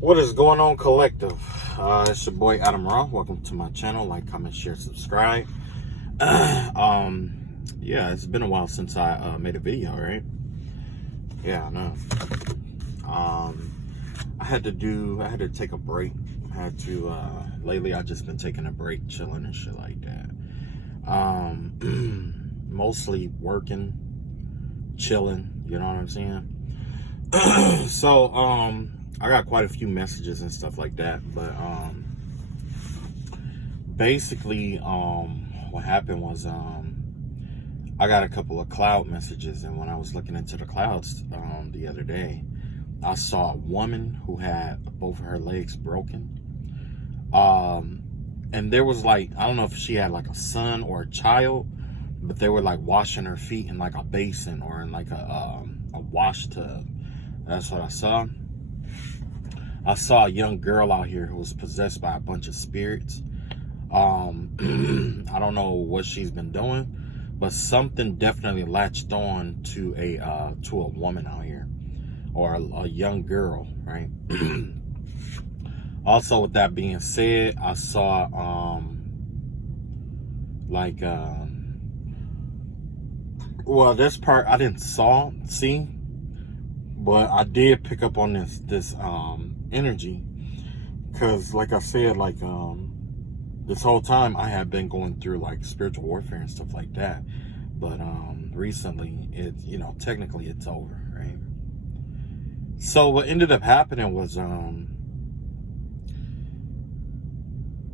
What is going on, collective? It's your boy Adam Raw. Welcome to my channel. Like, comment, share, subscribe. Yeah, it's been a while since I made a video, right? Yeah, I know. I had to take a break. Lately I've just been taking a break, chilling and shit like that. Mostly working, chilling, you know what I'm saying? So, I got quite a few messages and stuff like that, but basically what happened was I got a couple of cloud messages, and when I was looking into the clouds the other day, I saw a woman who had both of her legs broken, and there was like, I don't know if she had like a son or a child, but they were like washing her feet in like a basin or in like a wash tub. That's what I saw. I saw a young girl out here who was possessed by a bunch of spirits. I don't know what she's been doing, but something definitely latched on to a woman out here, or a young girl, right? Also, with that being said, I saw well, this part I didn't see, but I did pick up on this energy, because like I said, like this whole time I have been going through like spiritual warfare and stuff like that, but recently technically it's over, right? So what ended up happening was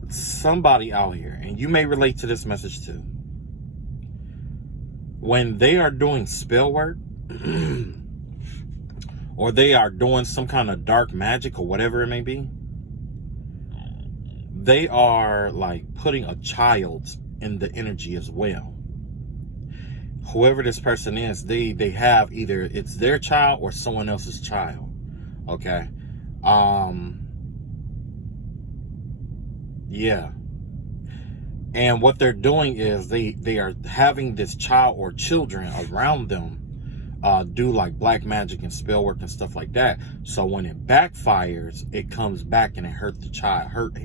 somebody out here, and you may relate to this message too, when they are doing spell work or they are doing some kind of dark magic or whatever it may be, they are like putting a child in the energy as well. Whoever this person is, they have either it's their child or someone else's child. Okay. Yeah. And what they're doing is they are having this child or children around them do like black magic and spell work and stuff like that. So when it backfires, it comes back and it hurt the child, hurt,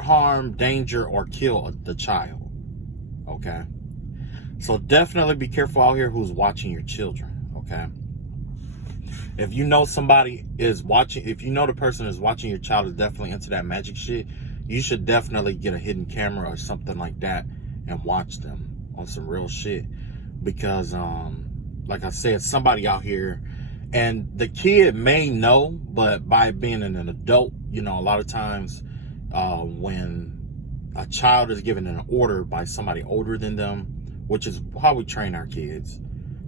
harm, danger, or kill the child. Okay. So definitely be careful out here who's watching your children. Okay. If you know somebody is watching, if you know the person is watching your child is definitely into that magic shit, you should definitely get a hidden camera or something like that and watch them on some real shit, because like I said, somebody out here, and the kid may know, but by being an adult, a lot of times when a child is given an order by somebody older than them, which is how we train our kids,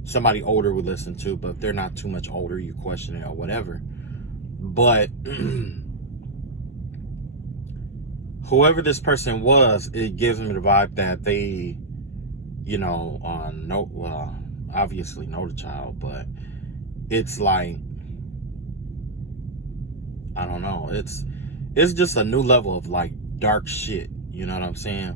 somebody older we listen to, but if they're not too much older, you question it or whatever. But whoever this person was, it gives me the vibe that they, obviously know the child, but it's like, I don't know, it's just a new level of like dark shit, you know what I'm saying?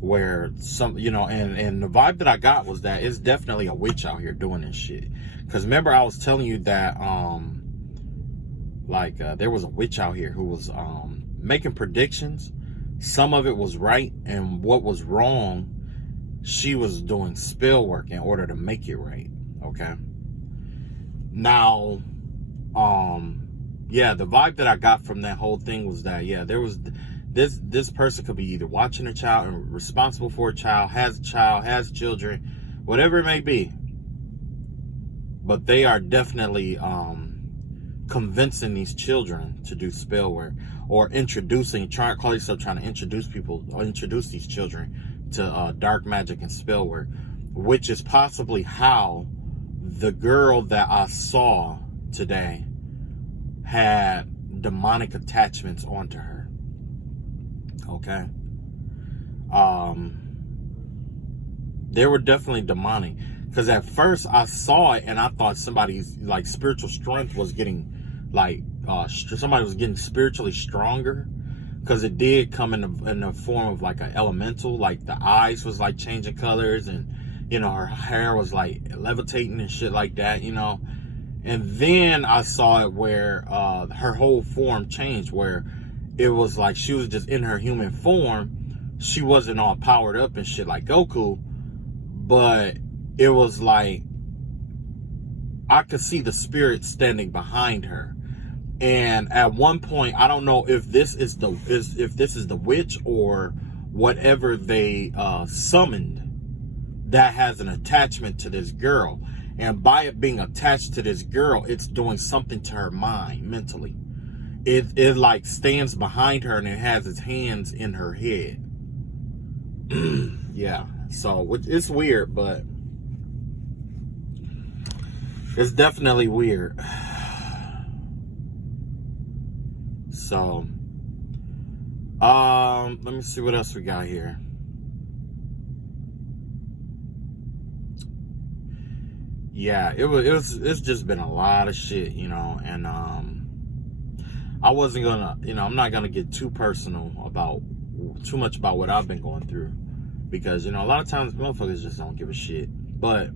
Where some, and the vibe that I got was that it's definitely a witch out here doing this shit. Because remember, I was telling you that there was a witch out here who was making predictions. Some of it was right, and what was wrong, she was doing spell work in order to make it right. Okay. Now, yeah, the vibe that I got from that whole thing was that, yeah, there was this person could be either watching a child and responsible for a child, has children, whatever it may be, but they are definitely convincing these children to do spell work, or trying to introduce these children to dark magic and spell work, which is possibly how the girl that I saw today had demonic attachments onto her. Okay. They were definitely demonic, because at first I saw it and I thought somebody's like spiritual strength was getting somebody was getting spiritually stronger, because it did come in the form of like an elemental, like the eyes was like changing colors, and her hair was like levitating and shit like that, And then I saw it where her whole form changed, where it was like she was just in her human form. She wasn't all powered up and shit like Goku, but it was like I could see the spirit standing behind her. And at one point, I don't know if this is the witch or whatever they summoned that has an attachment to this girl. And by it being attached to this girl, it's doing something to her mind mentally. It like stands behind her and it has its hands in her head. Yeah, so it's weird, but it's definitely weird. So, let me see what else we got here. Yeah, it's just been a lot of shit, you know, and I wasn't gonna, you know, I'm not gonna get too personal about too much about what I've been going through, because, you know, a lot of times motherfuckers just don't give a shit. But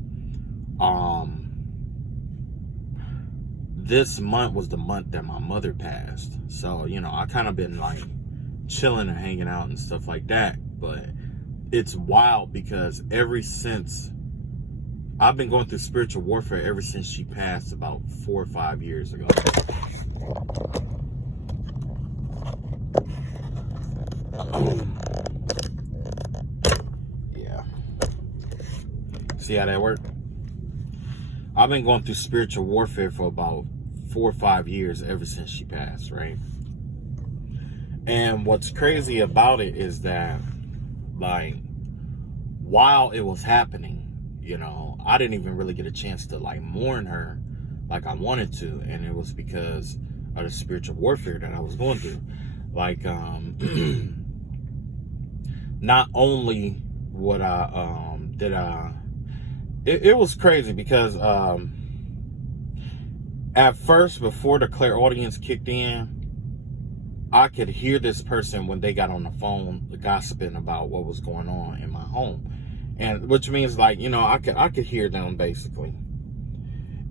this month was the month that my mother passed, so, you know, I kind of been like chilling and hanging out and stuff like that. But it's wild because ever since I've been going through spiritual warfare ever since she passed about 4 or 5 years ago. Yeah. See how that worked? I've been going through spiritual warfare for about 4 or 5 years ever since she passed, right? And what's crazy about it is that, like, while it was happening, you know, I didn't even really get a chance to like mourn her like I wanted to, and it was because of the spiritual warfare that I was going through. Like, not only would it was crazy because at first, before the clairaudience kicked in, I could hear this person when they got on the phone gossiping about what was going on in my home. And which means, like, you know, I could hear them basically.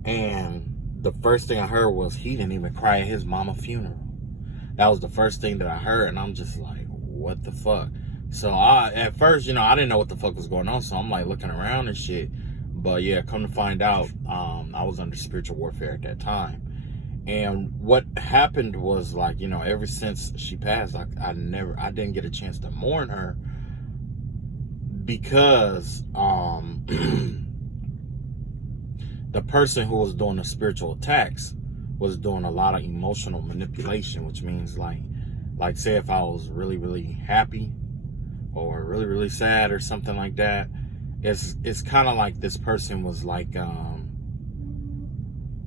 And the first thing I heard was he didn't even cry at his mama's funeral. That was the first thing that I heard, and I'm just like, what the fuck? So at first, you know, I didn't know what the fuck was going on, so I'm like looking around and shit. But yeah, come to find out, I was under spiritual warfare at that time. And what happened was, like, you know, ever since she passed, I didn't get a chance to mourn her, because the person who was doing the spiritual attacks was doing a lot of emotional manipulation, which means like say if I was really, really happy or really, really sad or something like that, it's kind of like this person was like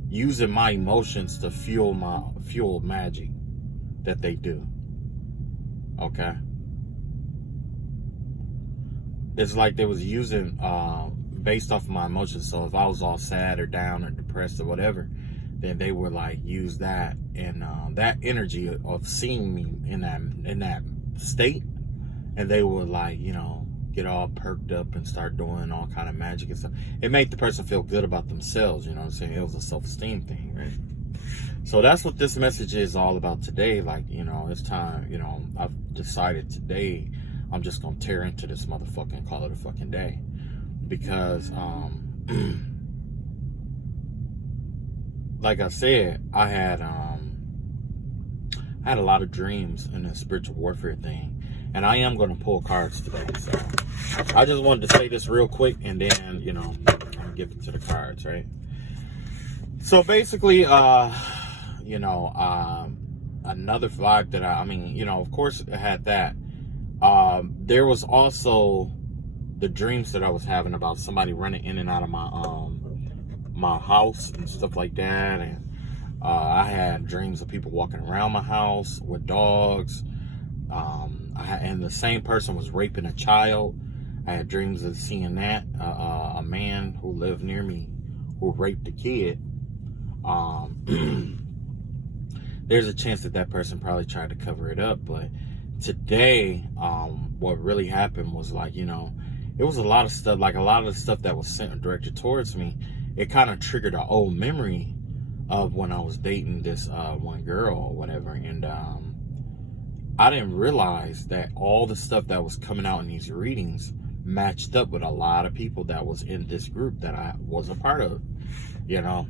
using my emotions to fuel magic that they do. Okay. It's like they was using based off of my emotions. So if I was all sad or down or depressed or whatever, then they would like use that, and that energy of seeing me in that state, and they would, like, you know, get all perked up and start doing all kind of magic and stuff. It made the person feel good about themselves, you know what I'm saying? It was a self-esteem thing, right? So that's what this message is all about today. Like, you know, it's time, you know, I've decided today I'm just gonna tear into this motherfucker and call it a fucking day. Because like I said, I had a lot of dreams in the spiritual warfare thing, and I am going to pull cards today. So I just wanted to say this real quick, and then, you know, I'll get to the cards, right? So basically, you know, another vibe that I mean, you know, of course I had that. There was also the dreams that I was having about somebody running in and out of my house and stuff like that. And I had dreams of people walking around my house with dogs. And the same person was raping a child. I had dreams of seeing that. A man who lived near me who raped a kid. There's a chance that person probably tried to cover it up. But today, what really happened was, like, you know, it was a lot of stuff, like a lot of the stuff that was sent and directed towards me. It kind of triggered an old memory of when I was dating this one girl or whatever. And I didn't realize that all the stuff that was coming out in these readings matched up with a lot of people that was in this group that I was a part of, you know.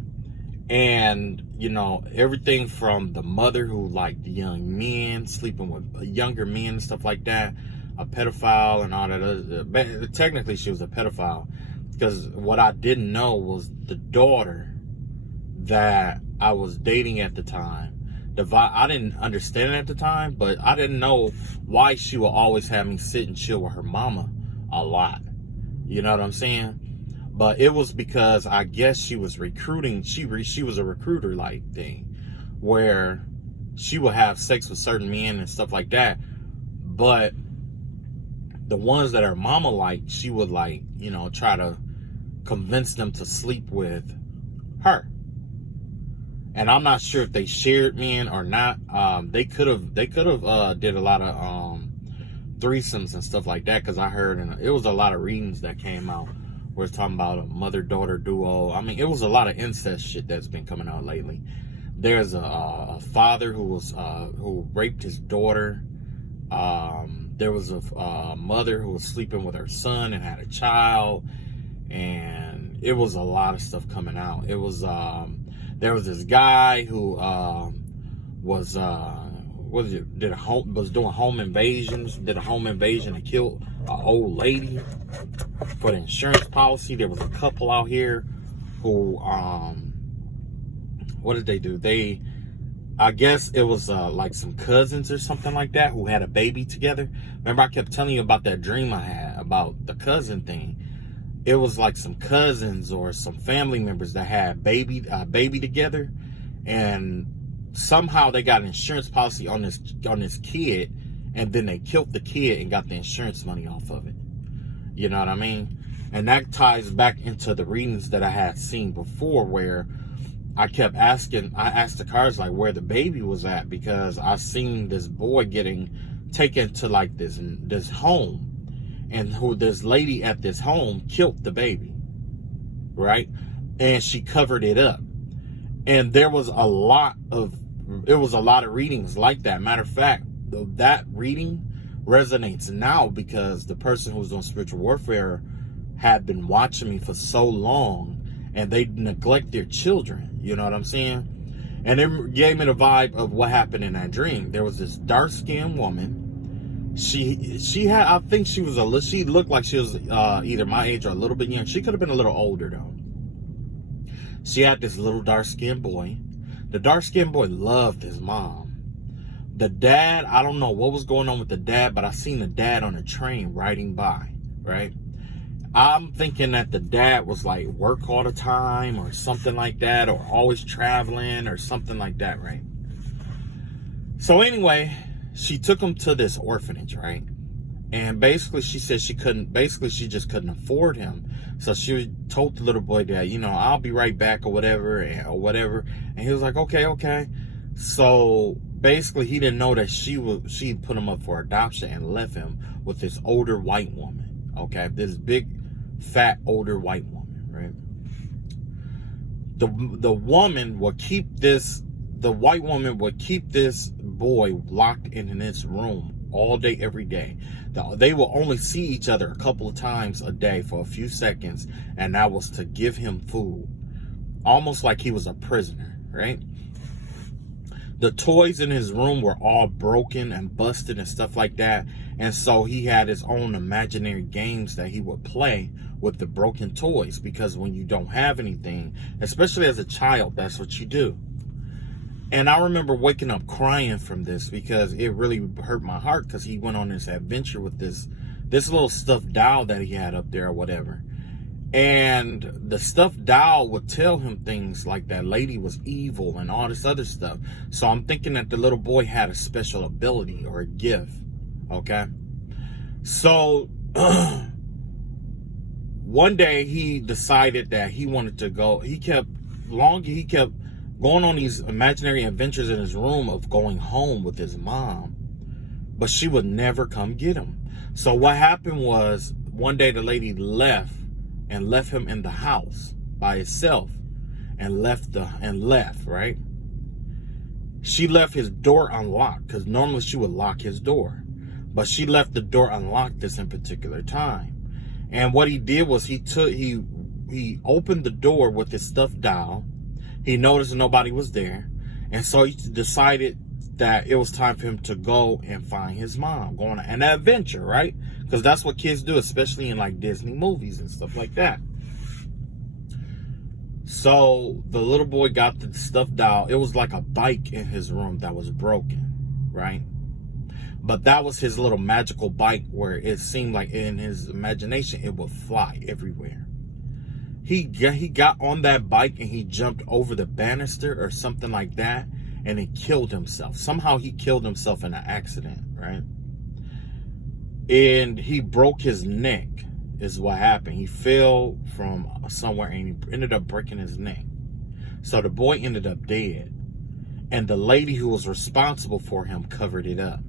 And, you know, everything from the mother who liked young men, sleeping with younger men and stuff like that, a pedophile and all that other. Technically, she was a pedophile, because what I didn't know was the daughter that I was dating at the time. I didn't understand it at the time, but I didn't know why she would always have me sit and chill with her mama a lot. You know what I'm saying? But it was because I guess she was recruiting. She was a recruiter like thing, where she would have sex with certain men and stuff like that. But the ones that her mama liked, she would, like, you know, try to convince them to sleep with her. And I'm not sure if they shared men or not. They could have did a lot of threesomes and stuff like that, because I heard, and it was a lot of readings that came out where it's talking about a mother-daughter duo. I mean, it was a lot of incest shit that's been coming out lately. There's a father who raped his daughter. There was a mother who was sleeping with her son and had a child, and it was a lot of stuff coming out. It was there was this guy who was doing home invasions, did a home invasion and killed an old lady for the insurance policy. There was a couple out here who what did they do? I guess it was like some cousins or something like that who had a baby together. Remember, I kept telling you about that dream I had about the cousin thing. It was like some cousins or some family members that had baby together, and somehow they got an insurance policy on this kid, and then they killed the kid and got the insurance money off of it. You know what I mean? And that ties back into the readings that I had seen before, where I asked the cards like where the baby was at, because I seen this boy getting taken to like this home, and who this lady at this home killed the baby, right? And she covered it up. And there was a lot of readings like that. Matter of fact, that reading resonates now because the person who's doing spiritual warfare had been watching me for so long, and they neglect their children. You know what I'm saying? And it gave me the vibe of what happened in that dream. There was this dark-skinned woman. She had, I think she looked like she was either my age or a little bit young. She could have been a little older though. She had this little dark-skinned boy. The dark-skinned boy loved his mom. The dad, I don't know what was going on with the dad, but I seen the dad on a train riding by, right? I'm thinking that the dad was like work all the time or something like that, or always traveling or something like that, right? So anyway, she took him to this orphanage, right? And basically she said she just couldn't afford him. So she told the little boy that, you know, I'll be right back or whatever. And he was like, okay. So basically he didn't know that she put him up for adoption and left him with this older white woman. Okay, this big, fat, older white woman, right? The white woman would keep this boy locked in this room all day, every day. They will only see each other a couple of times a day for a few seconds, and that was to give him food, almost like he was a prisoner, right? The toys in his room were all broken and busted and stuff like that, and so he had his own imaginary games that he would play with the broken toys, because when you don't have anything, especially as a child, that's what you do. And I remember waking up crying from this, because it really hurt my heart, because he went on this adventure with this little stuffed doll that he had up there or whatever. And the stuffed doll would tell him things like that lady was evil and all this other stuff. So I'm thinking that the little boy had a special ability or a gift, okay? So one day he decided that he wanted to go. He kept going on these imaginary adventures in his room of going home with his mom, but she would never come get him. So what happened was, one day the lady left him in the house by himself, and left, right? She left his door unlocked, because normally she would lock his door. But she left the door unlocked this in particular time. And what he did was he opened the door with his stuffed doll. He noticed nobody was there. And so he decided that it was time for him to go and find his mom, go on an adventure, right? Because that's what kids do, especially in like Disney movies and stuff like that. So the little boy got the stuffed doll. It was like a bike in his room that was broken, right? But that was his little magical bike where it seemed like in his imagination it would fly everywhere. He got on that bike and he jumped over the banister or something like that, and he killed himself. Somehow he killed himself in an accident, right? And he broke his neck is what happened. He fell from somewhere and he ended up breaking his neck. So the boy ended up dead. And the lady who was responsible for him covered it up.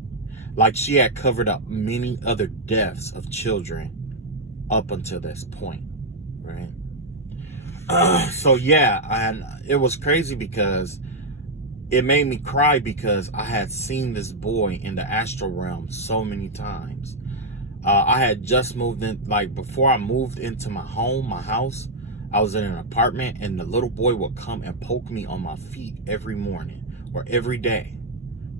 Like she had covered up many other deaths of children up until this point, right? So yeah, and it was crazy because it made me cry because I had seen this boy in the astral realm so many times. I had just moved in, like before I moved into my house, I was in an apartment, and the little boy would come and poke me on my feet every morning or every day.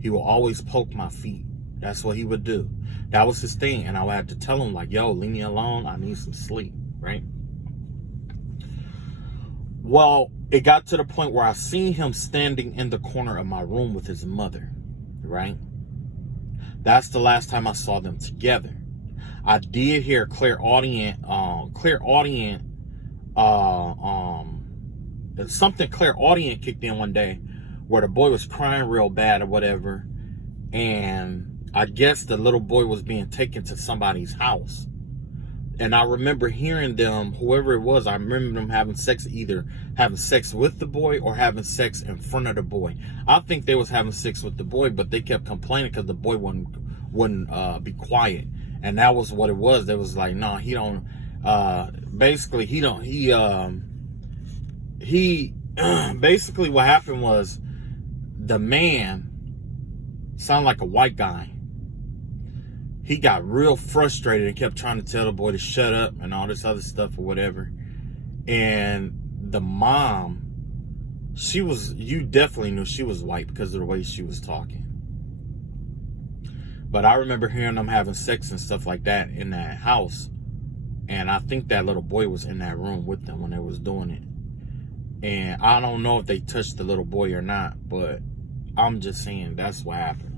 He would always poke my feet. That's what he would do. That was his thing. And I would have to tell him like, yo, leave me alone. I need some sleep, right? Well, it got to the point where I seen him standing in the corner of my room with his mother, right? That's the last time I saw them together. I did hear something clairaudient kicked in one day where the boy was crying real bad or whatever. And I guess the little boy was being taken to somebody's house. And I remember hearing them, whoever it was, I remember them having sex, either having sex with the boy or having sex in front of the boy. I think they was having sex with the boy, but they kept complaining because the boy wouldn't be quiet. And that was what it was. They was like, no, he don't, basically basically what happened was the man sounded like a white guy. He got real frustrated and kept trying to tell the boy to shut up and all this other stuff or whatever. And the mom, you definitely knew she was white because of the way she was talking. But I remember hearing them having sex and stuff like that in that house. And I think that little boy was in that room with them when they was doing it. And I don't know if they touched the little boy or not, but I'm just saying that's what happened.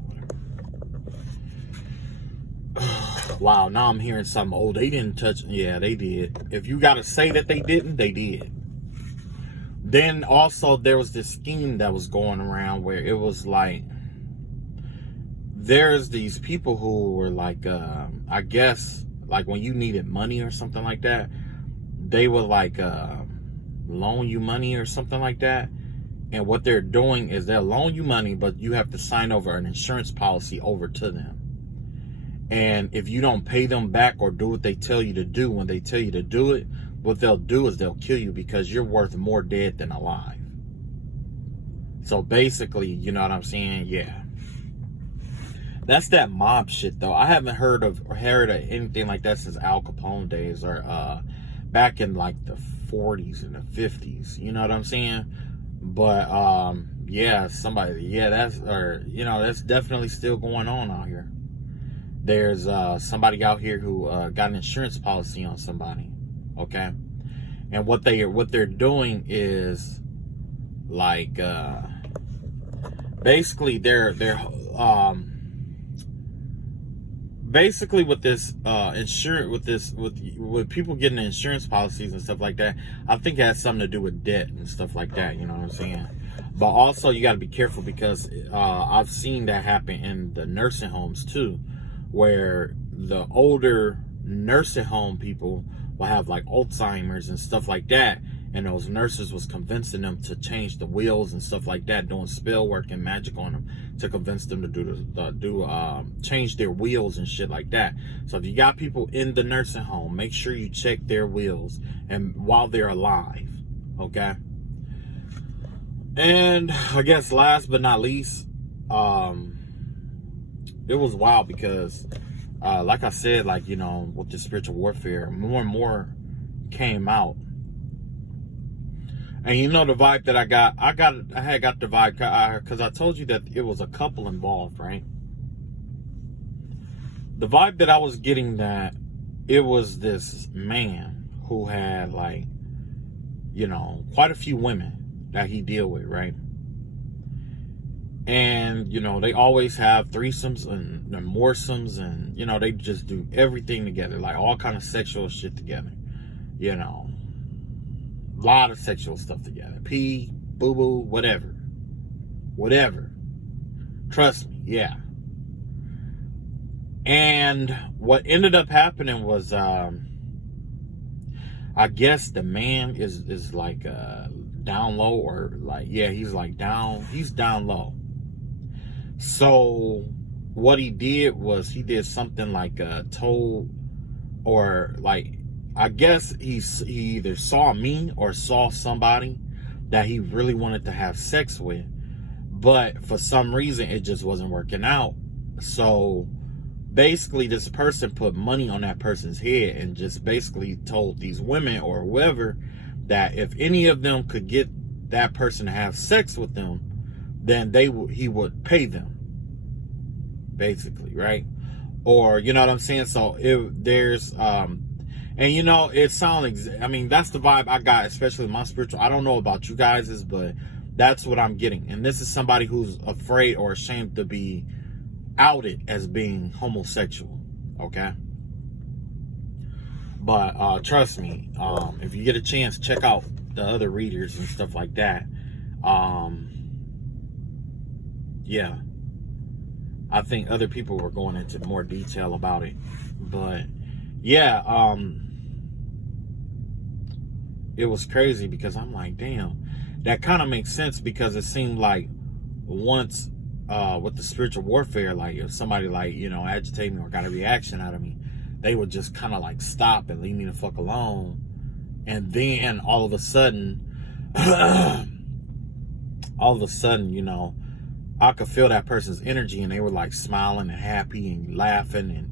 Wow, now I'm hearing something. Oh, they didn't touch. Yeah, they did. If you got to say that they didn't, they did. Then also there was this scheme that was going around where it was like, there's these people who were like, I guess, like when you needed money or something like that, they would like loan you money or something like that. And what they're doing is they'll loan you money, but you have to sign over an insurance policy over to them. And if you don't pay them back or do what they tell you to do when they tell you to do it, what they'll do is they'll kill you because you're worth more dead than alive. So basically, you know what I'm saying? Yeah. That's that mob shit, though. I haven't heard of anything like that since Al Capone days or back in like the 40s and the 50s. You know what I'm saying? But yeah, that's definitely still going on out here. There's somebody out here who got an insurance policy on somebody, okay? And what they're doing is like basically basically with this with people getting insurance policies and stuff like that, I think it has something to do with debt and stuff like that, you know what I'm saying? But also you got to be careful because I've seen that happen in the nursing homes too, where the older nursing home people will have like Alzheimer's and stuff like that, and those nurses was convincing them to change the wheels and stuff like that, doing spell work and magic on them to convince them to change their wheels and shit like that. So if you got people in the nursing home, make sure you check their wheels and while they're alive, okay? And I guess last but not least, it was wild because, like I said, like, you know, with the spiritual warfare, more and more came out. And you know the vibe that I had got the vibe because I told you that it was a couple involved, right? The vibe that I was getting, that it was this man who had, like, you know, quite a few women that he deal with, right? And, you know, they always have threesomes and moresomes, and, you know, they just do everything together, like all kind of sexual shit together, you know, a lot of sexual stuff together, pee, boo-boo, whatever, trust me, yeah. And what ended up happening was, I guess the man is like down low, or like, yeah, he's down low. So what he did was he did something like told, or like, I guess he either saw me or saw somebody that he really wanted to have sex with, but for some reason it just wasn't working out. So basically this person put money on that person's head and just basically told these women or whoever that if any of them could get that person to have sex with them, then he would pay them, basically, right? Or, you know what I'm saying? So there's and you know, it sounds, I mean, that's the vibe I got, especially my spiritual. I don't know about you guys', but that's what I'm getting. And this is somebody who's afraid or ashamed to be outed as being homosexual, okay? But trust me, if you get a chance, check out the other readers and stuff like that. Yeah, I think other people were going into more detail about it, but yeah, it was crazy because I'm like, damn, that kind of makes sense, because it seemed like once with the spiritual warfare, like if somebody, like, you know, agitated me or got a reaction out of me, they would just kind of like stop and leave me the fuck alone. And then all of a sudden, you know, I could feel that person's energy, and they were like smiling and happy and laughing and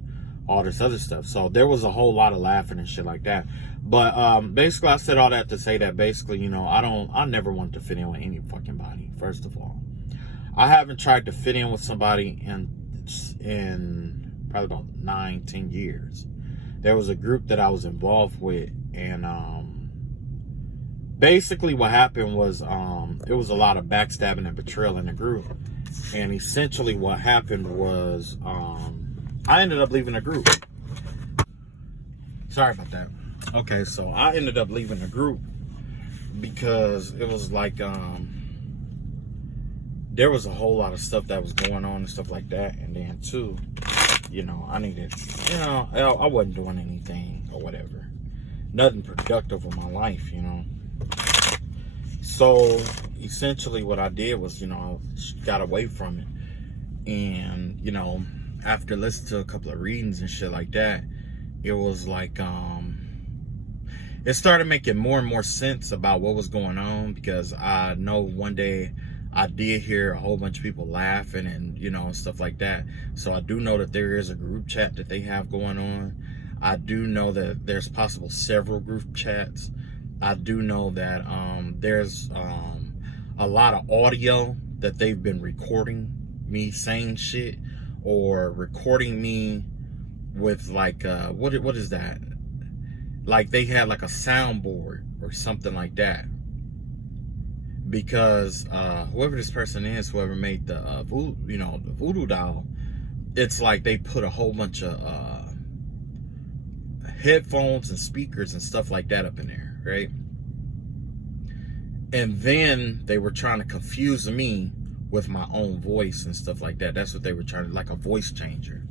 all this other stuff. So there was a whole lot of laughing and shit like that. But basically, I said all that to say that basically, you know, I never wanted to fit in with any fucking body. First of all, I haven't tried to fit in with somebody in probably about 9-10 years. There was a group that I was involved with, and basically what happened was it was a lot of backstabbing and betrayal in the group. And essentially what happened was I ended up leaving the group. Sorry about that. Okay, so I ended up leaving the group because it was like there was a whole lot of stuff that was going on and stuff like that. And then too, you know, I needed, you know, I wasn't doing anything or whatever, nothing productive in my life, you know. So essentially what I did was, you know, I got away from it. And, you know, after listening to a couple of readings and shit like that, it was like, it started making more and more sense about what was going on, because I know one day I did hear a whole bunch of people laughing and, you know, stuff like that. So I do know that there is a group chat that they have going on. I do know that there's possible several group chats. I do know that there's a lot of audio that they've been recording me saying shit, or recording me with like what is that? Like they had like a soundboard or something like that. Because whoever this person is, whoever made the voodoo doll, it's like they put a whole bunch of headphones and speakers and stuff like that up in there, right? And then they were trying to confuse me with my own voice and stuff like that. That's what they were trying to, like a voice changer.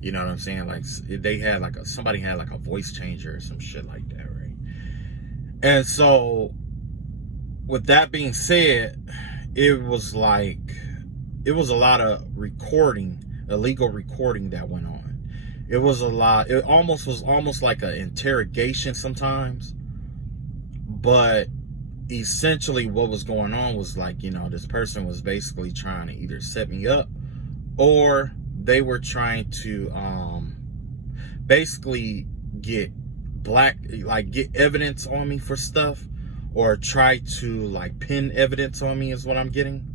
You know what I'm saying? Like they had like somebody had like a voice changer or some shit like that, right? And so with that being said, it was like, it was a lot of recording, illegal recording that went on. It was a lot. It was almost like an interrogation sometimes, but essentially what was going on was like, you know, this person was basically trying to either set me up, or they were trying to basically get get evidence on me for stuff, or try to like pin evidence on me is what I'm getting.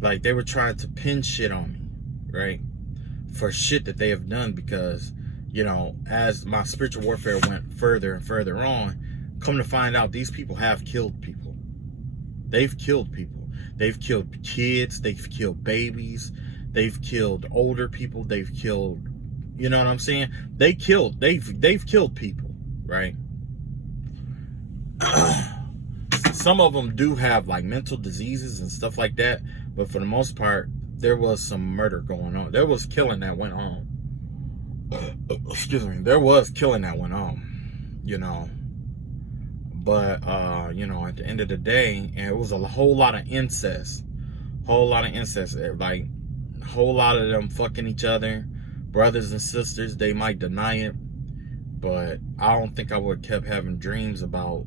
Like they were trying to pin shit on me, right? For shit that they have done, because, you know, as my spiritual warfare went further and further on, come to find out these people have killed people. They've killed people. They've killed kids. They've killed babies. They've killed older people. They've killed, you know what I'm saying? They've killed people, right? Some of them do have like mental diseases and stuff like that, but for the most part, there was some murder going on. There was killing that went on. Excuse me. There was killing that went on, you know. But, you know, at the end of the day, and it was a whole lot of incest. Like, a whole lot of them fucking each other. Brothers and sisters, they might deny it. But I don't think I would have kept having dreams about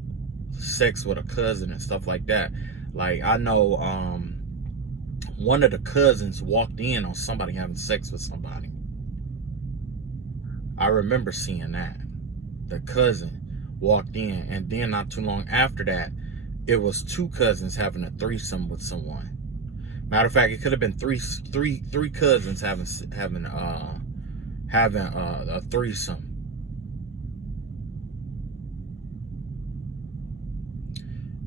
sex with a cousin and stuff like that. Like, I know one of the cousins walked in on somebody having sex with somebody. I remember seeing that. The cousin walked in, and then not too long after that, it was two cousins having a threesome with someone. Matter of fact, it could have been three cousins having a threesome.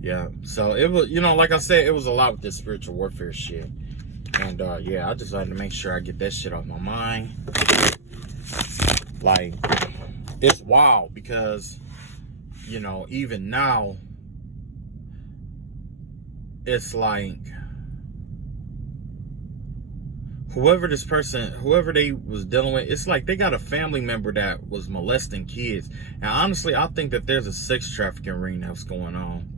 Yeah, so it was, you know, like I said, it was a lot with this spiritual warfare shit. And yeah, I just had to make sure I get that shit off my mind. Like, it's wild because, you know, even now, it's like, whoever they was dealing with, it's like they got a family member that was molesting kids. And honestly, I think that there's a sex trafficking ring that's going on.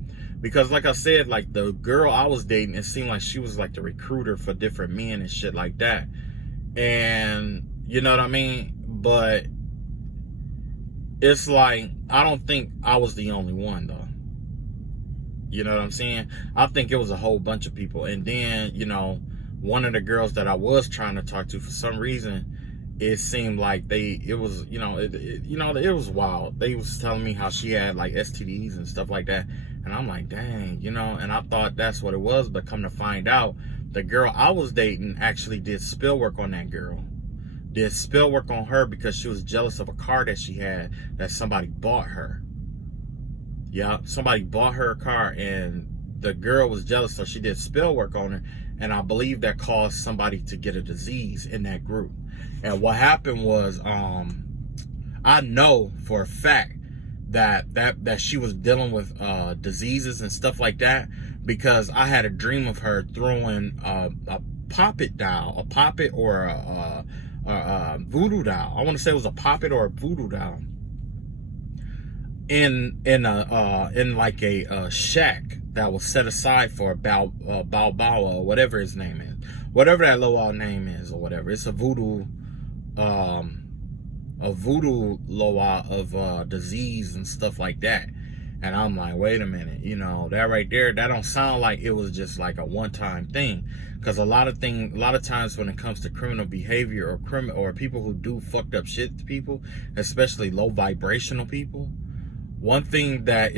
Because like I said, like the girl I was dating, it seemed like she was like the recruiter for different men and shit like that. And you know what I mean? But it's like, I don't think I was the only one though. You know what I'm saying? I think it was a whole bunch of people. And then, you know, one of the girls that I was trying to talk to, for some reason, it seemed like it was wild. They was telling me how she had like STDs and stuff like that. And I'm like, dang, you know, and I thought that's what it was. But come to find out, the girl I was dating actually did spill work on that girl. Did spill work on her because she was jealous of a car that she had that somebody bought her. Yeah, somebody bought her a car and the girl was jealous, so she did spill work on her. And I believe that caused somebody to get a disease in that group. And what happened was, I know for a fact that she was dealing with diseases and stuff like that, because I had a dream of her throwing a poppet or a voodoo doll. I want to say it was a poppet or a voodoo doll in like a shack that was set aside for Balboa or whatever his name is, whatever that Loa name is or whatever. It's a voodoo Loa of disease and stuff like that. And I'm like, wait a minute, you know, that right there, that don't sound like it was just like a one-time thing. Because a lot of times when it comes to criminal behavior or people who do fucked up shit to people, especially low vibrational people, one thing that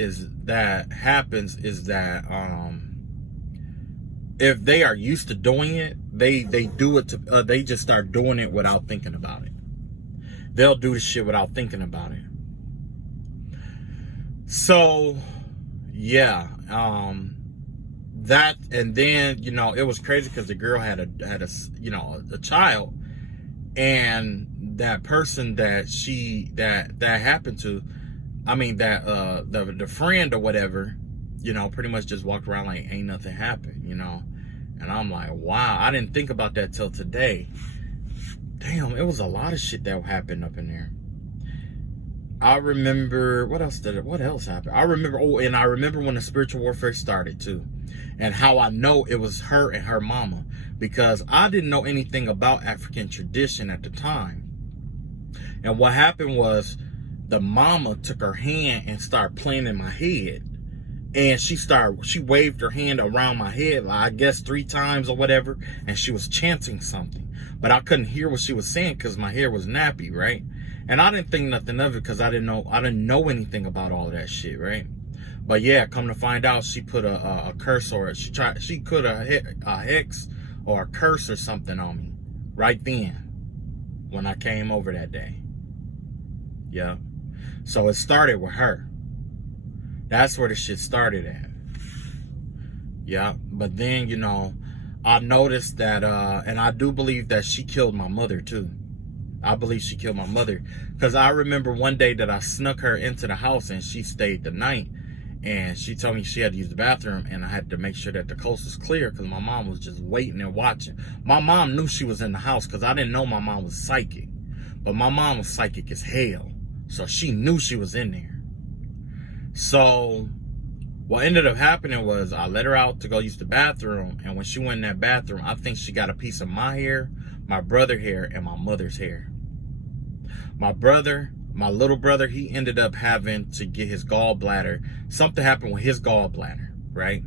happens is that if they are used to doing it, they do it to they just start doing it without thinking about it. They'll do the shit without thinking about it. So yeah, that, and then, you know, it was crazy because the girl had a child, and that person that happened to, I mean, that the friend or whatever, you know, pretty much just walked around like ain't nothing happened, you know. And I'm like, wow, I didn't think about that till today. Damn, it was a lot of shit that happened up in there. I remember, what else happened? I remember when the spiritual warfare started too. And how I know it was her and her mama, because I didn't know anything about African tradition at the time. And what happened was, the mama took her hand and started playing in my head. And she waved her hand around my head, like, I guess 3 times or whatever, and she was chanting something. But I couldn't hear what she was saying because my hair was nappy, right? And I didn't think nothing of it because I didn't know anything about all of that shit, right? But yeah, come to find out, she put a curse, or she put a hex or a curse or something on me right then when I came over that day. Yeah. So it started with her. That's where the shit started at. Yeah. But then, you know, I noticed that, and I do believe that she killed my mother too. I believe she killed my mother. Because I remember one day that I snuck her into the house and she stayed the night. And she told me she had to use the bathroom, and I had to make sure that the coast was clear because my mom was just waiting and watching. My mom knew she was in the house because I didn't know my mom was psychic. But my mom was psychic as hell. So she knew she was in there. So what ended up happening was I let her out to go use the bathroom. And when she went in that bathroom, I think she got a piece of my hair, my brother's hair, and my mother's hair. My little brother, he ended up having to get his gallbladder. Something happened with his gallbladder, right?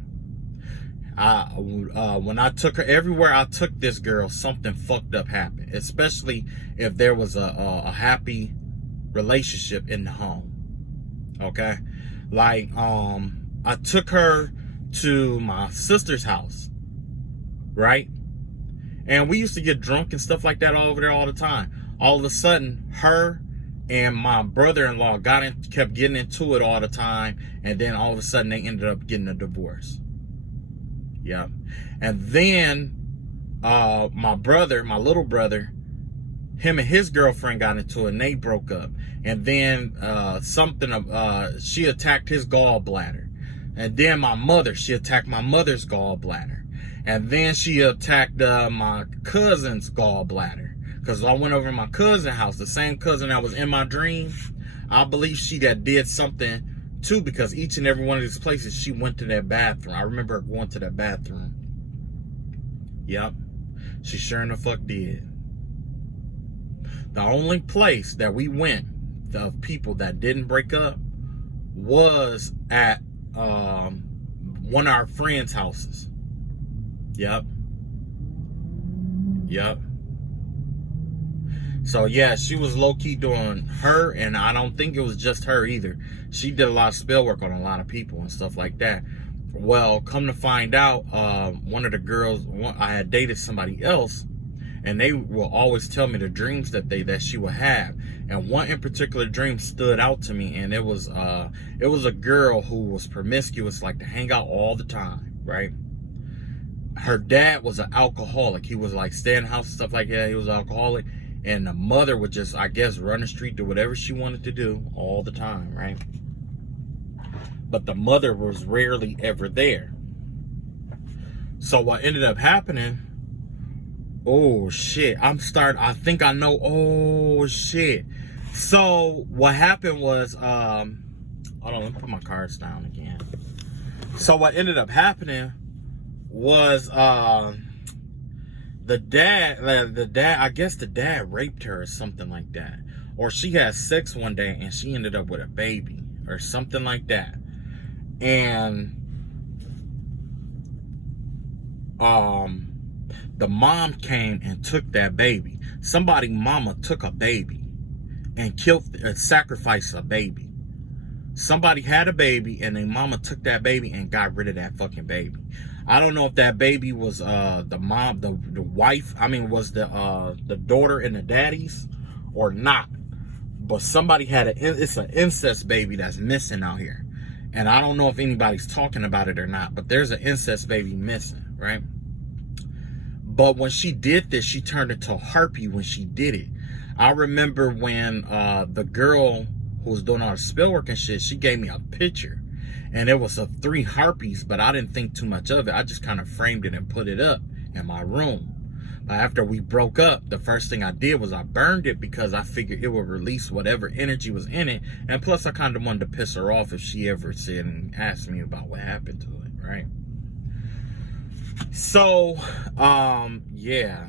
When I took her, everywhere I took this girl, something fucked up happened. Especially if there was a happy relationship in the home. Okay? Like, I took her to my sister's house, right? And we used to get drunk and stuff like that all over there all the time. All of a sudden, her and my brother-in-law kept getting into it all the time, and then all of a sudden they ended up getting a divorce. Yeah. And then my little brother, him and his girlfriend got into it, and they broke up. And then she attacked his gallbladder. And then my mother, she attacked my mother's gallbladder. And then she attacked my cousin's gallbladder. Because I went over to my cousin's house, the same cousin that was in my dream. I believe she did something too, because each and every one of these places, she went to that bathroom. I remember her going to that bathroom. Yep. She sure in the fuck did. The only place that we went of people that didn't break up was at one of our friends' houses. Yep. Yep. So yeah, she was low-key doing her, and I don't think it was just her either. She did a lot of spell work on a lot of people and stuff like that. Well, come to find out, one of the girls, I had dated somebody else, and they will always tell me the dreams that she would have. And one in particular dream stood out to me, and it was a girl who was promiscuous, like to hang out all the time, right? Her dad was an alcoholic. He was like staying in the house and stuff like that. He was an alcoholic. And the mother would just, I guess, run the street, do whatever she wanted to do all the time, right? But the mother was rarely ever there. So what ended up happening, oh shit, I think I know, oh shit. So what happened was, hold on, let me put my cards down again. So what ended up happening was, the dad, I guess the dad raped her or something like that. Or she had sex one day and she ended up with a baby or something like that. And the mom came and took that baby. Somebody mama took a baby and sacrificed a baby. Somebody had a baby and their mama took that baby and got rid of that fucking baby. I don't know if that baby was the mom, the wife, was the daughter and the daddy's or not. But somebody had it's an incest baby that's missing out here. And I don't know if anybody's talking about it or not, but there's an incest baby missing, right? But when she did this, she turned into a harpy when she did it. I remember when the girl who was doing all the spell work and shit, she gave me a picture. And it was 3 harpies, but I didn't think too much of it. I just kind of framed it and put it up in my room. But after we broke up, the first thing I did was I burned it because I figured it would release whatever energy was in it. And plus, I kind of wanted to piss her off if she ever said and asked me about what happened to it, right? So, yeah.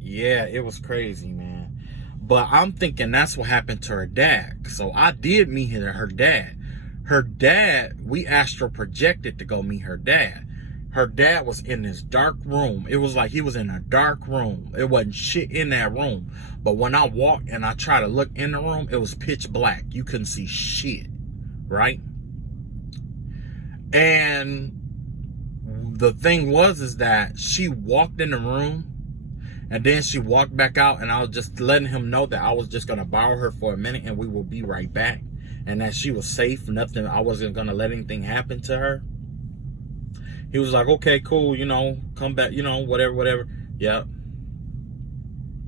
Yeah, it was crazy, man. But I'm thinking that's what happened to her dad. So I did meet her dad. Her dad, we astral projected to go meet her dad. Her dad was in this dark room. It was like he was in a dark room. It wasn't shit in that room. But when I walked and I tried to look in the room, it was pitch black. You couldn't see shit, right? And the thing was is that she walked in the room and then she walked back out, and I was just letting him know that I was just going to borrow her for a minute and we will be right back. And that she was safe. Nothing, I wasn't going to let anything happen to her. He was like, okay, cool, you know, come back, you know, whatever. Yep.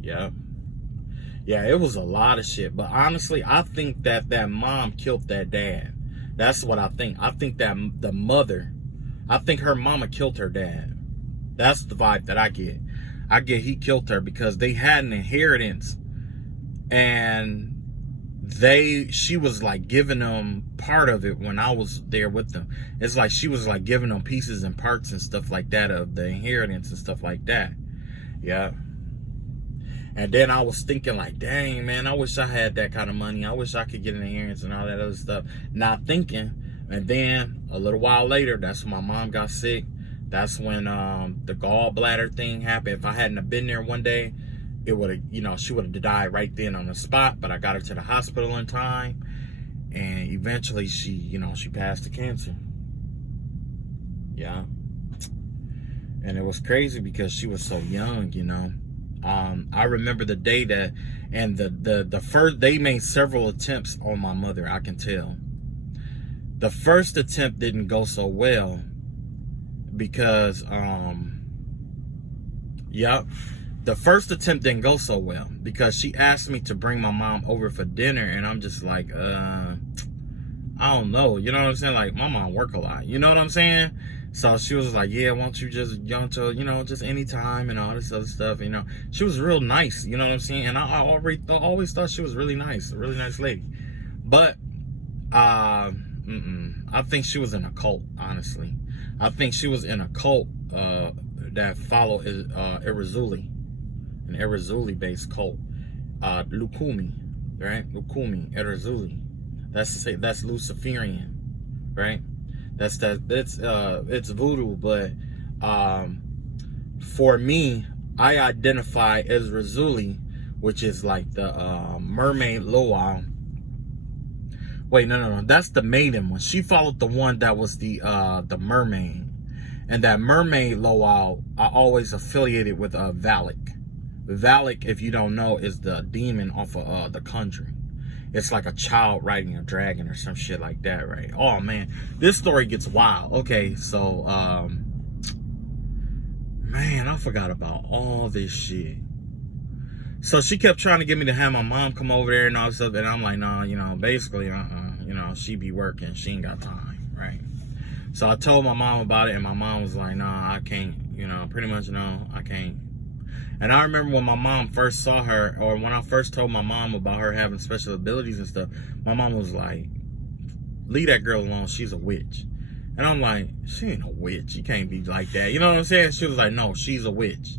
Yeah, it was a lot of shit. But honestly, I think that mom killed that dad. That's what I think. I think that the mother, I think her mama killed her dad. That's the vibe that I get. I get he killed her because they had an inheritance, and she was like giving them part of it when I was there with them. It's like she was like giving them pieces and parts and stuff like that of the inheritance and stuff like that. Yeah. And then I was thinking like, dang, man, I wish I had that kind of money. I wish I could get an inheritance and all that other stuff. Not thinking. And then a little while later, that's when my mom got sick. That's when the gallbladder thing happened. If I hadn't have been there one day, it would have, you know, she would have died right then on the spot. But I got her to the hospital in time. And eventually she, you know, she passed the cancer. Yeah. And it was crazy because she was so young, you know. I remember the day that, and the first, they made several attempts on my mother, I can tell. The first attempt didn't go so well because, the first attempt didn't go so well because she asked me to bring my mom over for dinner, and I'm just like, I don't know, you know what I'm saying? Like, my mom work a lot, you know what I'm saying? So she was like, yeah, won't you just go to, you know, just anytime and all this other stuff, you know. She was real nice, you know what I'm saying? And I always thought she was really nice, a really nice lady. But, I think she was in a cult, honestly. I think she was in a cult that followed Erzulie, an Erzulie-based cult. Lukumi, right? Lukumi, Erzulie. That's Luciferian, right? It's voodoo, but for me, I identify as Erzulie, which is like the mermaid Loa. Wait, no, that's the maiden one. She followed the one that was the mermaid, and that mermaid Loa I always affiliated with Valak. Valak, if you don't know, is the demon off of The Conjuring. It's like a child riding a dragon or some shit like that, right? Oh, man. This story gets wild. Okay, so, man, I forgot about all this shit. So she kept trying to get me to have my mom come over there and all this stuff. And I'm like, nah, you know, basically, you know, she be working. She ain't got time, right? So I told my mom about it, and my mom was like, nah, I can't, you know, pretty much, no, I can't. And I remember when my mom first saw her, or when I first told my mom about her having special abilities and stuff, my mom was like, leave that girl alone, she's a witch. And I'm like, she ain't a witch, she can't be like that. You know what I'm saying? She was like, no, she's a witch.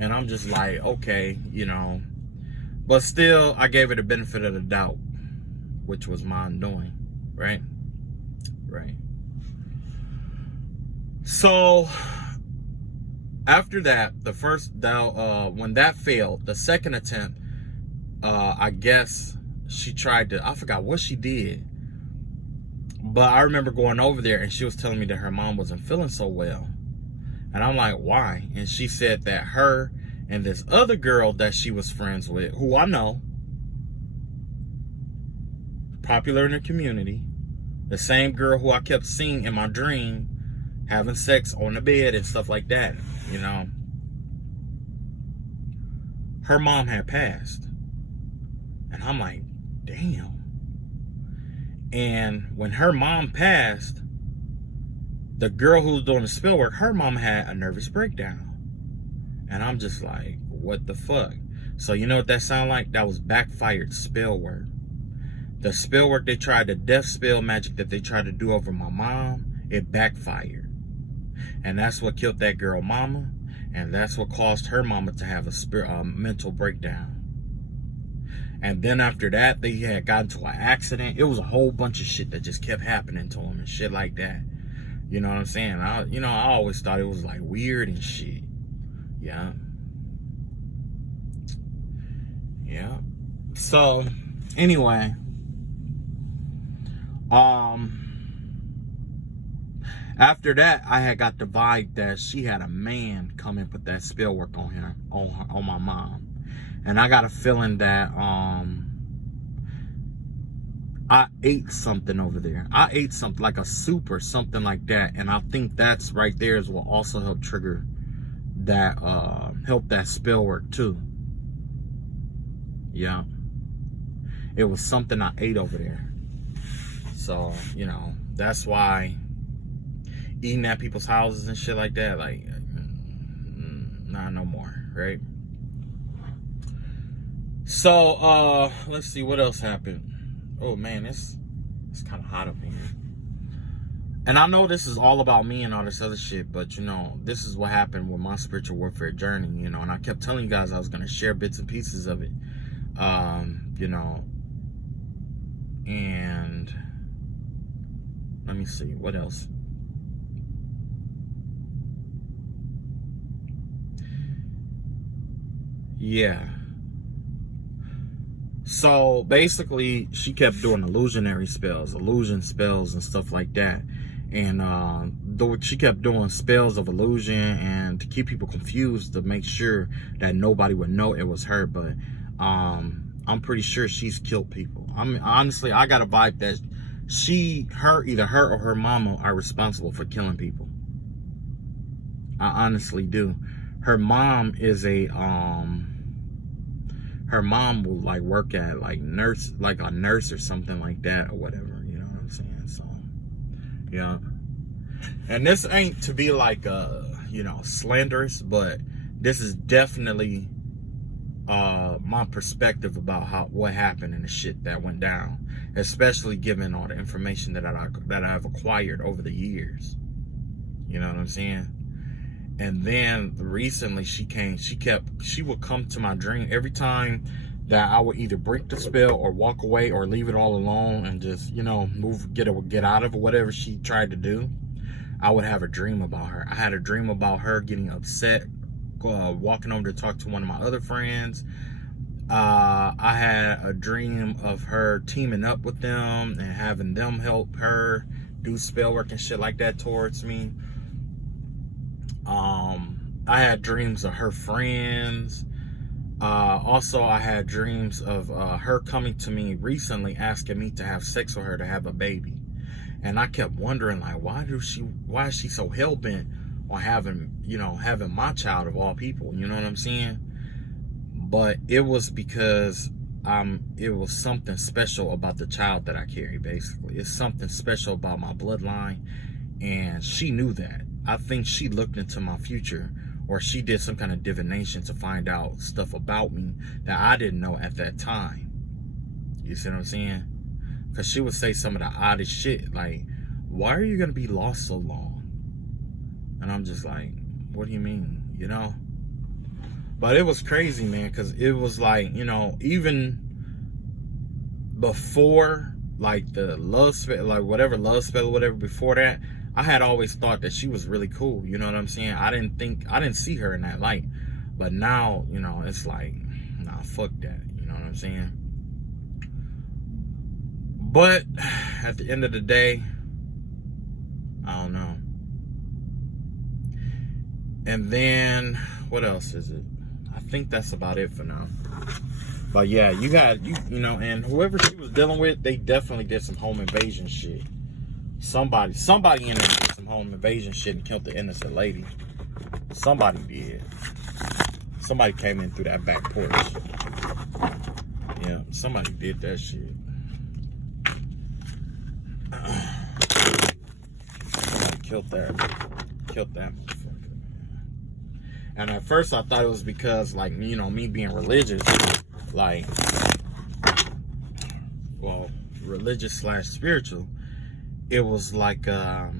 And I'm just like, okay, you know. But still, I gave her the benefit of the doubt, which was my undoing, right? Right. So after that, when that failed, the second attempt, I guess she tried to, I forgot what she did. But I remember going over there and she was telling me that her mom wasn't feeling so well. And I'm like, why? And she said that her and this other girl that she was friends with, who I know, popular in the community, the same girl who I kept seeing in my dream, having sex on the bed and stuff like that, you know, her mom had passed. And I'm like, damn. And when her mom passed, the girl who was doing the spell work, her mom had a nervous breakdown. And I'm just like, what the fuck? So you know what that sounded like? That was backfired spell work. The spell work they tried, the death spell magic that they tried to do over my mom, it backfired. And that's what killed that girl mama. And that's what caused her mama to have a mental breakdown. And then after that, they had gotten into an accident. It was a whole bunch of shit that just kept happening to them and shit like that. You know what I'm saying? I always thought it was like weird and shit. Yeah. Yeah. So, anyway, after that, I had got the vibe that she had a man come and put that spell work on her, on my mom. And I got a feeling that I ate something over there. I ate something like a soup or something like that. And I think that's right there is what also helped trigger that, help that spell work too. Yeah. It was something I ate over there. So, that's why eating at people's houses and shit like that, like, nah, no more, right? So, let's see what else happened. Oh man, it's kind of hot up in here. And I know this is all about me and all this other shit, but this is what happened with my spiritual warfare journey, and I kept telling you guys I was gonna share bits and pieces of it. And let me see what else. Yeah. So basically, she kept doing illusion spells and stuff like that. And though she kept doing spells of illusion and to keep people confused to make sure that nobody would know it was her. But I'm pretty sure she's killed people. Honestly, I got a vibe that either her or her mama are responsible for killing people. I honestly do. Her mom is her mom will like work at like a nurse or something like that or whatever, you know what I'm saying? So yeah. And this ain't to be like slanderous, but this is definitely my perspective about what happened and the shit that went down, especially given all the information that I've acquired over the years. You know what I'm saying? And then recently she would come to my dream every time that I would either break the spell or walk away or leave it all alone and just, get out of it, whatever she tried to do. I would have a dream about her. I had a dream about her getting upset, walking over to talk to one of my other friends. I had a dream of her teaming up with them and having them help her do spell work and shit like that towards me. I had dreams of her friends. Also, I had dreams of her coming to me recently asking me to have sex with her to have a baby. And I kept wondering, like, why is she so hell-bent on having my child of all people? You know what I'm saying? But it was because it was something special about the child that I carry, basically. It's something special about my bloodline, and she knew that. I think she looked into my future, or she did some kind of divination to find out stuff about me that I didn't know at that time. You see what I'm saying? Because she would say some of the oddest shit, like, why are you going to be lost so long? And I'm just like, what do you mean? But it was crazy, man, because it was like, even before, like, the love spell, like, whatever love spell or whatever, before that, I had always thought that she was really cool. You know what I'm saying? I didn't see her in that light. But now, it's like, nah, fuck that. You know what I'm saying? But at the end of the day, I don't know. And then, what else is it? I think that's about it for now. But yeah, and whoever she was dealing with, they definitely did some home invasion shit. Somebody in there did some home invasion shit and killed the innocent lady. Somebody did. Somebody came in through that back porch. Yeah, somebody did that shit. Somebody killed that motherfucker. And at first I thought it was because, like, me being religious, like, well, religious/spiritual. It was like, I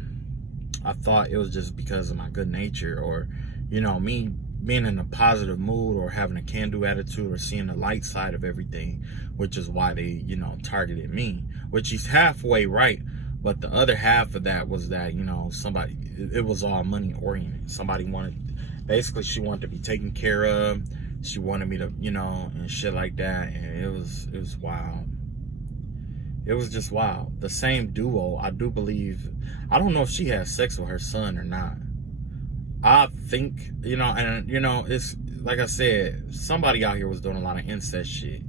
thought it was just because of my good nature, or, me being in a positive mood or having a can-do attitude or seeing the light side of everything, which is why they, you know, targeted me, which he's halfway right. But the other half of that was that, you know, somebody, it was all money oriented. Somebody wanted, basically she wanted to be taken care of. She wanted me to, you know, and shit like that. And it was wild. It was just wild. The same duo, I do believe, I don't know if she had sex with her son or not. I think, you know, and, you know, it's, like I said, somebody out here was doing a lot of incest shit.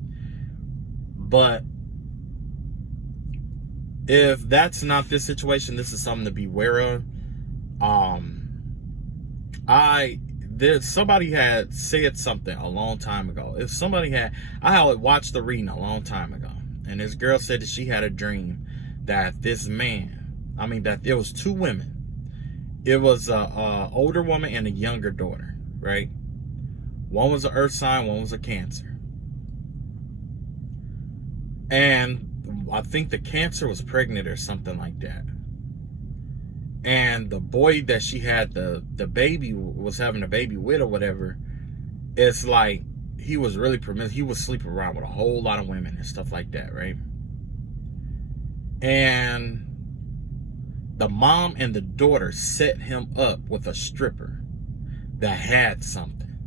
But if that's not this situation, this is something to be aware of. Somebody had said something a long time ago. If somebody had, I had watched the reading a long time ago. And this girl said that she had a dream that this man, that there was two women. It was a older woman and a younger daughter, right? One was an earth sign, one was a Cancer. And I think the Cancer was pregnant or something like that. And the boy that she had the baby, was having a baby with or whatever, it's like, he was really promiscuous. He was sleeping around with a whole lot of women and stuff like that, right? And the mom and the daughter set him up with a stripper that had something,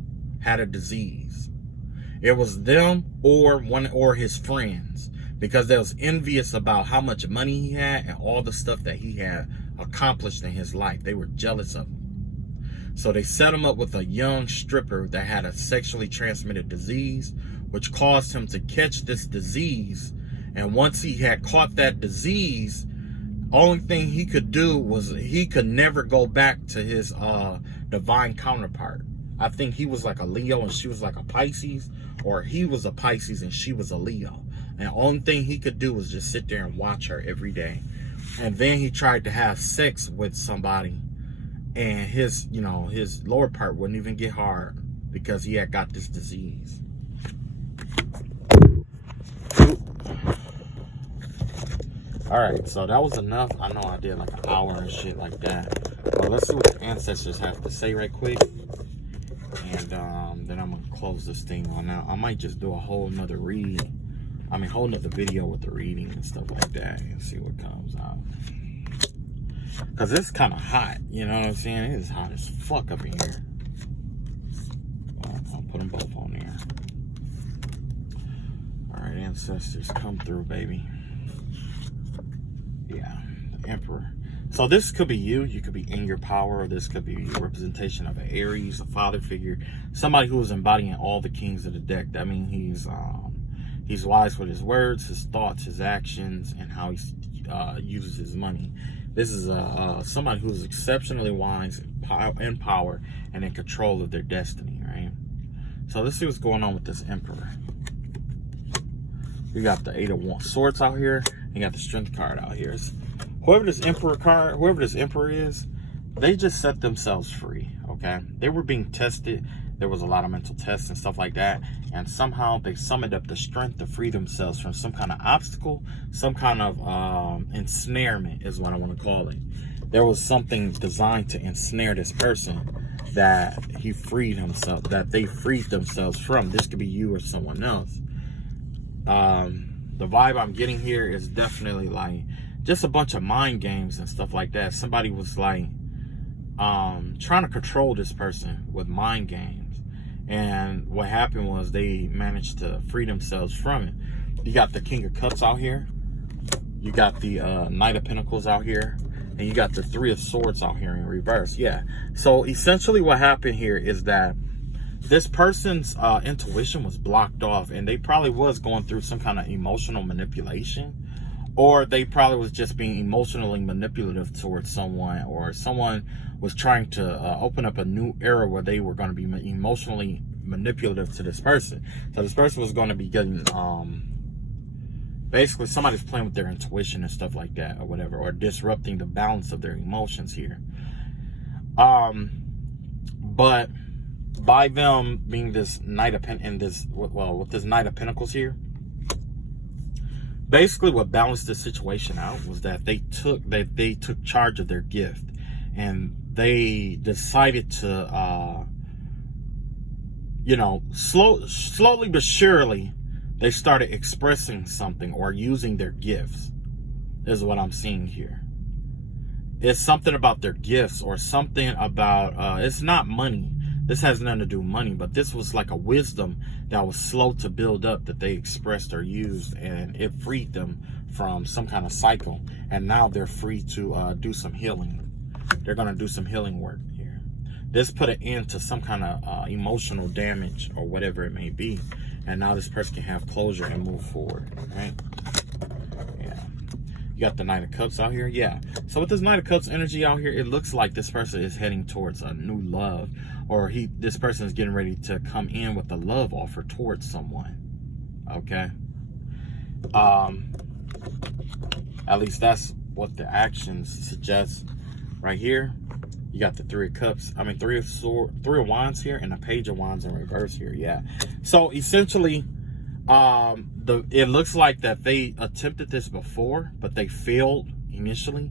had a disease. It was them or his friends, because they was envious about how much money he had and all the stuff that he had accomplished in his life. They were jealous of him. So they set him up with a young stripper that had a sexually transmitted disease, which caused him to catch this disease. And once he had caught that disease, only thing he could do was he could never go back to his divine counterpart. I think he was like a Leo and she was like a Pisces, or he was a Pisces and she was a Leo. And the only thing he could do was just sit there and watch her every day. And then he tried to have sex with somebody, and his, you know, his lower part wouldn't even get hard because he had got this disease. All right, so that was enough. I know I did like an hour and shit like that. But let's see what the ancestors have to say right quick. And then I'm going to close this thing on out. I might just do a whole nother whole nother video with the reading and stuff like that and see what comes out. Because it's kind of hot, you know what I'm saying? It is hot as fuck up in here. Well, I'll put them both on there. Alright, ancestors, come through, baby. Yeah, the Emperor. So this could be you. You could be in your power, or this could be a representation of an Aries, a father figure, somebody who is embodying all the kings of the deck. That means he's wise with his words, his thoughts, his actions, and how he uses his money. This is somebody who's exceptionally wise, in power, and in control of their destiny, right? So let's see what's going on with this Emperor. You got the 8 of Swords out here. You got the Strength card out here. Whoever this Emperor is, they just set themselves free, okay? They were being tested. There was a lot of mental tests and stuff like that. And somehow they summoned up the strength to free themselves from some kind of obstacle, some kind of ensnarement is what I want to call it. There was something designed to ensnare this person that they freed themselves from. This could be you or someone else. The vibe I'm getting here is definitely like just a bunch of mind games and stuff like that. Somebody was like trying to control this person with mind games. And what happened was they managed to free themselves from it. You got the King of Cups out here. You got the Knight of Pentacles out here. And you got the 3 of Swords out here in reverse. Yeah. So essentially what happened here is that this person's intuition was blocked off. And they probably was going through some kind of emotional manipulation. Or they probably was just being emotionally manipulative towards someone. Or someone was trying to open up a new era where they were going to be emotionally manipulative to this person. So this person was going to be getting, basically somebody's playing with their intuition and stuff like that or whatever, or disrupting the balance of their emotions here. But by them being this Knight of Pentacles, with this Knight of Pentacles here, basically what balanced this situation out was that they took charge of their gift, and they decided to you know, slowly but surely, they started expressing something or using their gifts, is what I'm seeing here. It's something about their gifts or something about, it's not money. This has nothing to do with money, but this was like a wisdom that was slow to build up that they expressed or used, and it freed them from some kind of cycle. And now they're free to do some healing. They're going to do some healing work here. This put an end to some kind of emotional damage or whatever it may be. And now this person can have closure and move forward, right? Yeah. You got the Knight of Cups out here. Yeah. So with this Knight of Cups energy out here, it looks like this person is heading towards a new love, or this person is getting ready to come in with a love offer towards someone. Okay. At least that's what the actions suggest right here. You got the Three of Cups. I mean, Three of Wands here, and a Page of Wands in reverse here. Yeah. So essentially, it looks like that they attempted this before, but they failed initially,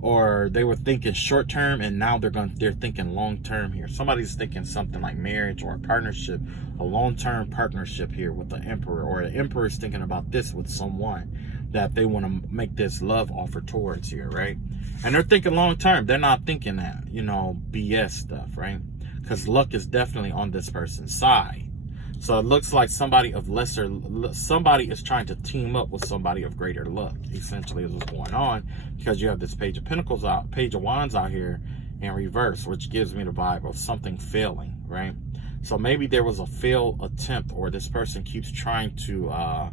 or they were thinking short term, and now they're thinking long term here. Somebody's thinking something like marriage or a partnership, a long term partnership here with the Emperor, or the Emperor is thinking about this with someone that they want to make this love offer towards here, right? And they're thinking long term. They're not thinking that, you know, BS stuff, right? Because luck is definitely on this person's side. So it looks like somebody is trying to team up with somebody of greater luck, essentially, is what's going on, because you have this Page of Pentacles out, Page of Wands out here in reverse, which gives me the vibe of something failing, right? So maybe there was a failed attempt, or this person keeps trying to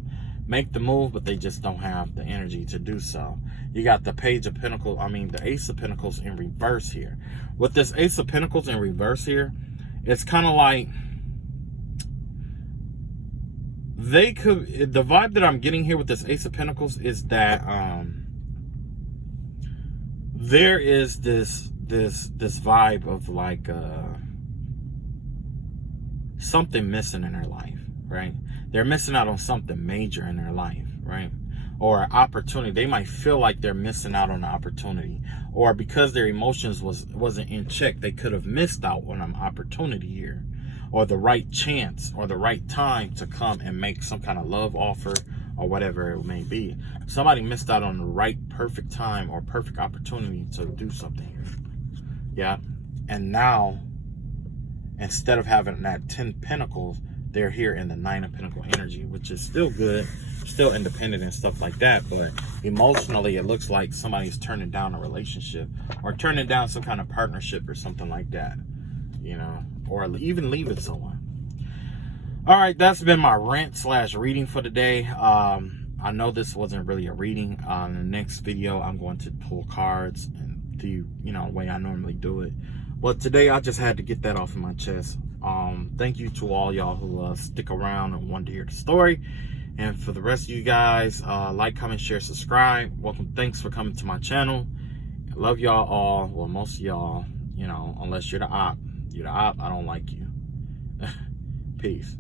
make the move, but they just don't have the energy to do so. You got the Page of Pentacles, the Ace of Pentacles in reverse here. With this Ace of Pentacles in reverse here, it's kind of like the vibe that I'm getting here with this Ace of Pentacles is that there is this vibe of like something missing in their life, right? They're missing out on something major in their life, right? Or an opportunity. They might feel like they're missing out on an opportunity, or because their emotions wasn't in check, they could have missed out on an opportunity here, or the right chance, or the right time to come and make some kind of love offer, or whatever it may be. Somebody missed out on the right perfect time or perfect opportunity to do something here. Yeah. And now, instead of having that 10 Pentacles, they're here in the 9 of Pentacles energy, which is still good, still independent and stuff like that. But emotionally, it looks like somebody's turning down a relationship, or turning down some kind of partnership or something like that, you know, or even leaving someone. All right, that's been my rant / reading for today. I know this wasn't really a reading. In the next video, I'm going to pull cards and the way I normally do it. But today, I just had to get that off of my chest. Thank you to all y'all who stick around and want to hear the story. And for the rest of you guys, like, comment, share, subscribe. Welcome. Thanks for coming to my channel. I love y'all all. Well, most of y'all, unless you're the op. You're the op, I don't like you. Peace.